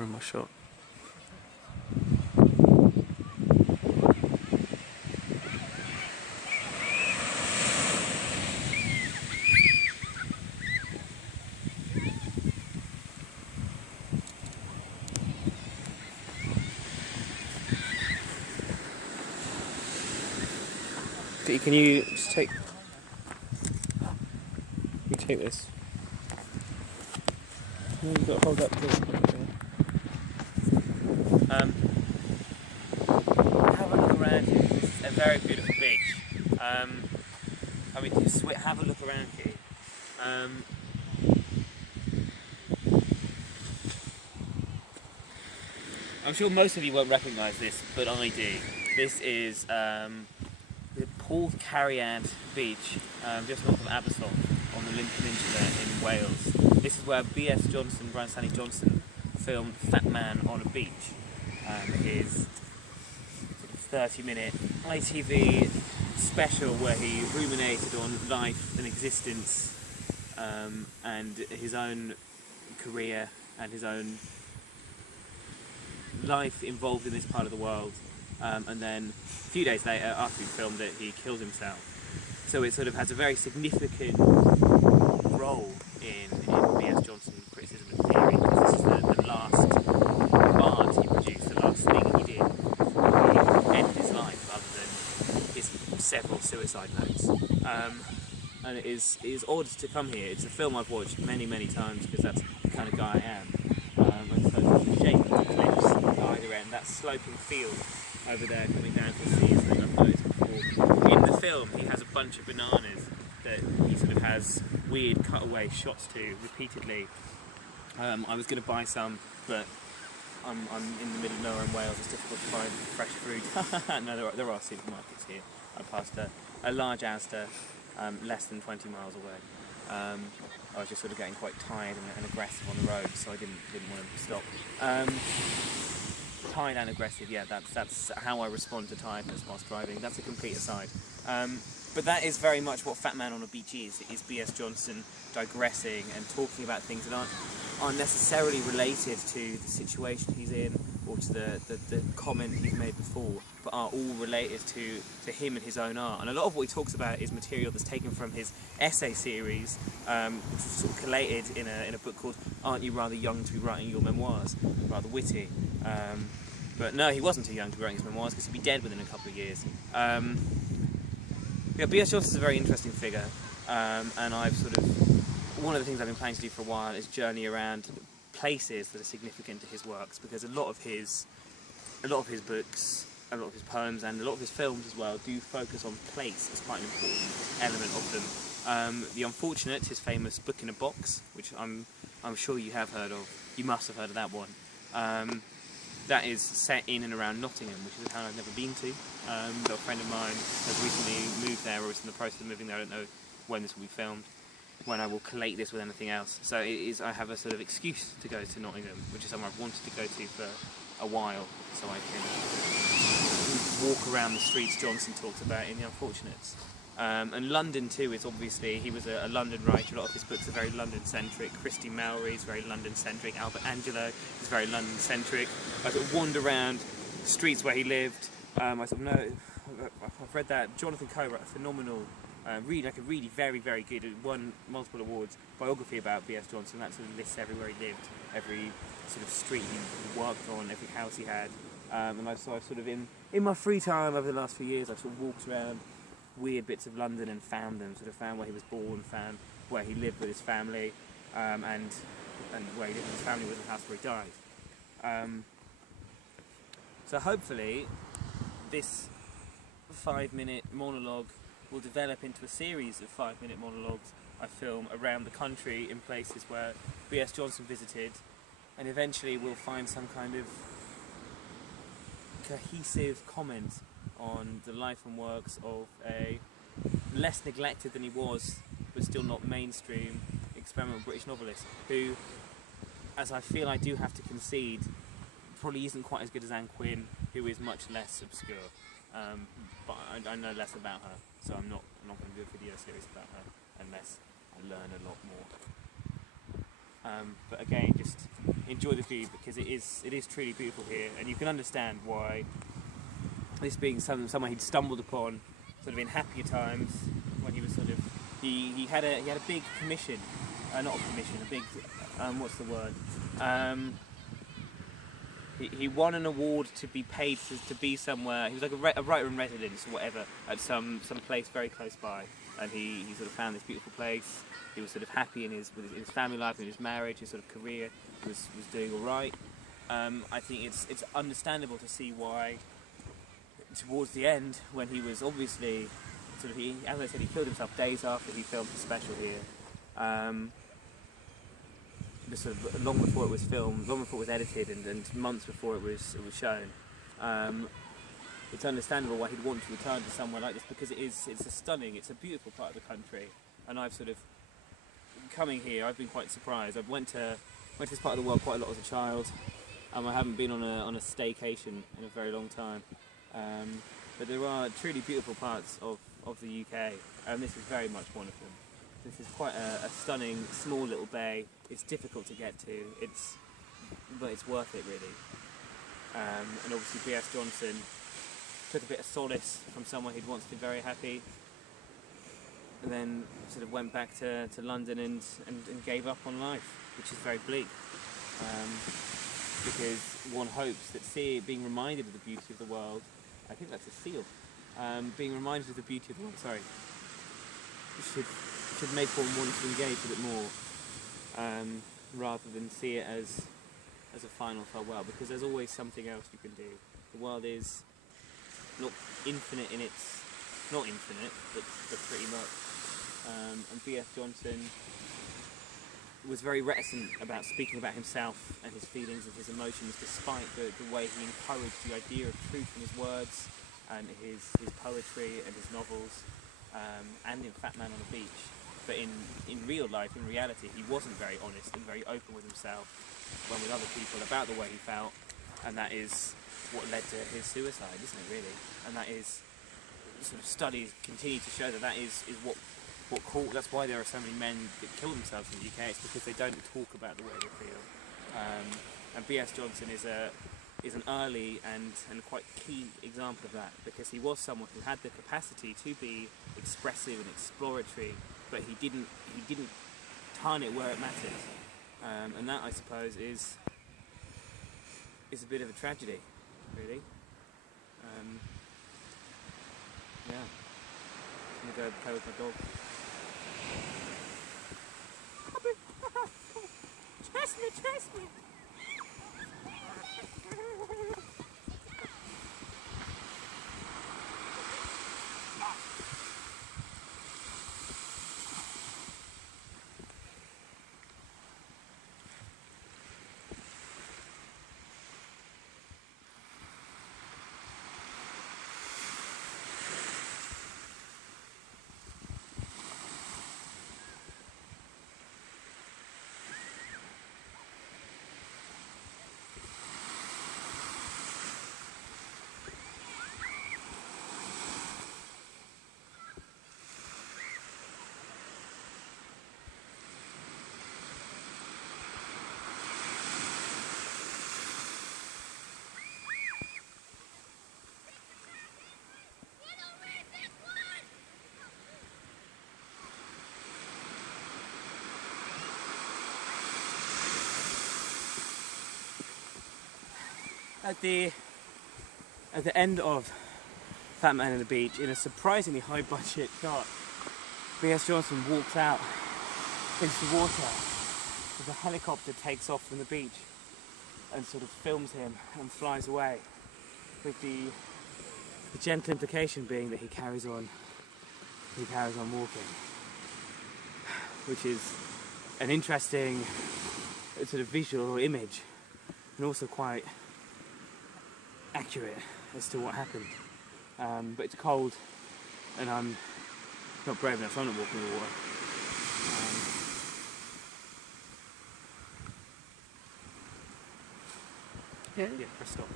ruin my shot. Can you just take... You take this. No, you've got to hold that to have a look around here. This is a very beautiful beach. I mean, just have a look around here. I'm sure most of you won't recognise this, but I do. This is the floppy-haired beach, just north of Aberystwyth on the Llyn Peninsula in Wales. This is where B.S. Johnson, Brian Stanley Johnson, filmed Fat Man on a Beach, his sort of 30-minute ITV special where he ruminated on life and existence, and his own career and his own life involved in this part of the world. And then a few days later, after he filmed it, he killed himself. So it sort of has a very significant role in B.S. Johnson's criticism and theory, because this is the last art he produced, the last thing he did before he ended his life, other than his several suicide notes. And it is odd to come here. It's a film I've watched many, many times, because that's the kind of guy I am. And so the shape of the cliffs at either end, that sloping field over there coming down to the sea, is something I've noticed before. In the film, he has a bunch of bananas that he sort of has weird cutaway shots to repeatedly. I was going to buy some, but I'm in the middle of nowhere in Wales. It's difficult to find fresh fruit. No, there are supermarkets here. I passed a large Asda less than 20 miles away. I was just sort of getting quite tired and aggressive on the road, so I didn't want to stop. Tired and aggressive, yeah, that's how I respond to tiredness whilst driving. That's a complete aside. But that is very much what Fat Man on a Beach is. It is B.S. Johnson digressing and talking about things that aren't necessarily related to the situation he's in or to the comment he's made before, but are all related to him and his own art. And a lot of what he talks about is material that's taken from his essay series, sort of collated in a book called Aren't You Rather Young to Be Writing Your Memoirs? Rather witty. But no, he wasn't too young to be writing his memoirs, because he'd be dead within a couple of years. Yeah, B.S. Johnson's a very interesting figure, and I've one of the things I've been planning to do for a while is journey around places that are significant to his works, because a lot of his books, a lot of his poems, and a lot of his films as well do focus on place as quite an important element of them. The Unfortunate, his famous book in a box, which I'm sure you have heard of. You must have heard of that one. That is set in and around Nottingham, which is a town I've never been to. But a friend of mine has recently moved there, or is in the process of moving there. I don't know when this will be filmed, when I will collate this with anything else. So I have a sort of excuse to go to Nottingham, which is somewhere I've wanted to go to for a while, so I can walk around the streets Johnson talks about in The Unfortunates. And London too is obviously, he was a London writer. A lot of his books are very London-centric. Christy Mallory is very London-centric. Albert Angelo is very London-centric. I sort of wander around streets where he lived. I sort of know, I've read that Jonathan Coe wrote a phenomenal, really very, very good, won multiple awards, biography about B.S. Johnson. That sort of lists everywhere he lived, every sort of street he worked on, every house he had. And I've sort of in my free time over the last few years, I've sort of walked around weird bits of London and found them, sort of found where he was born, found where he lived with his family, and where he lived with his family was the house where he died. So hopefully this 5-minute monologue will develop into a series of 5-minute monologues I film around the country in places where B.S. Johnson visited, and eventually we'll find some kind of cohesive comment on the life and works of a less neglected than he was, but still not mainstream, experimental British novelist, who, as I feel I do have to concede, probably isn't quite as good as Anne Quinn, who is much less obscure. But I know less about her, so I'm not going to do a video series about her unless I learn a lot more. But again, just enjoy the view, because it is truly beautiful here, and you can understand why, this being someone he'd stumbled upon sort of in happier times, when he was sort of, he had a big commission, not a commission, a big, what's the word? He won an award to be paid to be somewhere. He was like a writer in residence or whatever at some place very close by, and he sort of found this beautiful place. He was sort of happy in his family life, in his marriage, his sort of career was doing all right. I think it's understandable to see why, towards the end, when he was obviously sort of, as I said, he killed himself days after he filmed his special here. Sort of long before it was filmed, long before it was edited, and months before it was shown. It's understandable why he'd want to return to somewhere like this, because it's a beautiful part of the country, and I've sort of, coming here, I've been quite surprised. I went to this part of the world quite a lot as a child. I haven't been on a staycation in a very long time, but there are truly beautiful parts of the UK, and this is very much one of them. This is quite a stunning, small little bay. It's difficult to get to, but it's worth it really. And obviously B.S. Johnson took a bit of solace from someone who'd once been very happy, and then sort of went back to London and gave up on life, which is very bleak. Because one hopes that being reminded of the beauty of the world, I think that's a seal, being reminded of the beauty of the world, should make one want to engage a bit more, rather than see it as a final farewell, because there's always something else you can do. The world is not infinite not infinite, but pretty much. And B.S. Johnson was very reticent about speaking about himself and his feelings and his emotions, despite the way he encouraged the idea of truth in his words and his poetry and his novels, and in Fat Man on the Beach. But in real life, in reality, he wasn't very honest and very open with himself and with other people about the way he felt, and that is what led to his suicide, isn't it really? And that is, sort of studies continue to show that is what that's why there are so many men that kill themselves in the UK. It's because they don't talk about the way they feel. And B.S. Johnson is an early and quite key example of that, because he was someone who had the capacity to be expressive and exploratory, but he didn't turn it where it matters, and that, I suppose, is a bit of a tragedy, really. Yeah, I'm gonna go play with my dog. Trust me. At the end of Fat Man on the Beach, in a surprisingly high budget shot, B.S. Johnson walks out into the water as a helicopter takes off from the beach and sort of films him and flies away, with the gentle implication being that he carries on walking, which is an interesting sort of visual image, and also quite accurate as to what happened. But it's cold, and I'm not brave enough, so I'm not walking in the water. Yeah, press stop.